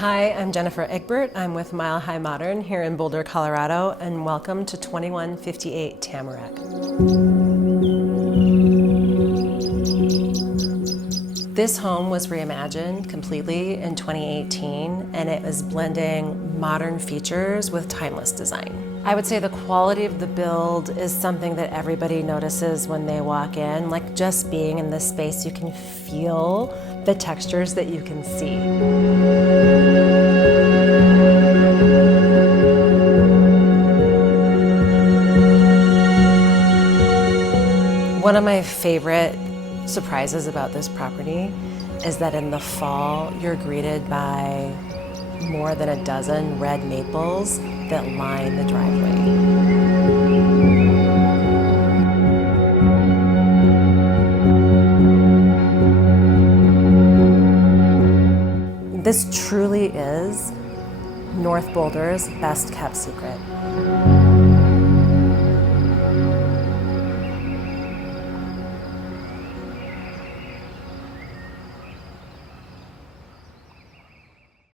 Hi, I'm Jennifer Egbert. I'm with milehimodern here in Boulder, Colorado, and welcome to 2158 Tamarack. This home was reimagined completely in 2018, and it is blending modern features with timeless design. I would say the quality of the build is something that everybody notices when they walk in. Like just being in this space, you can feel the textures that you can see. One of my favorite surprises about this property is that in the fall, you're greeted by more than a dozen red maples that line the driveway. This truly is North Boulder's best kept secret.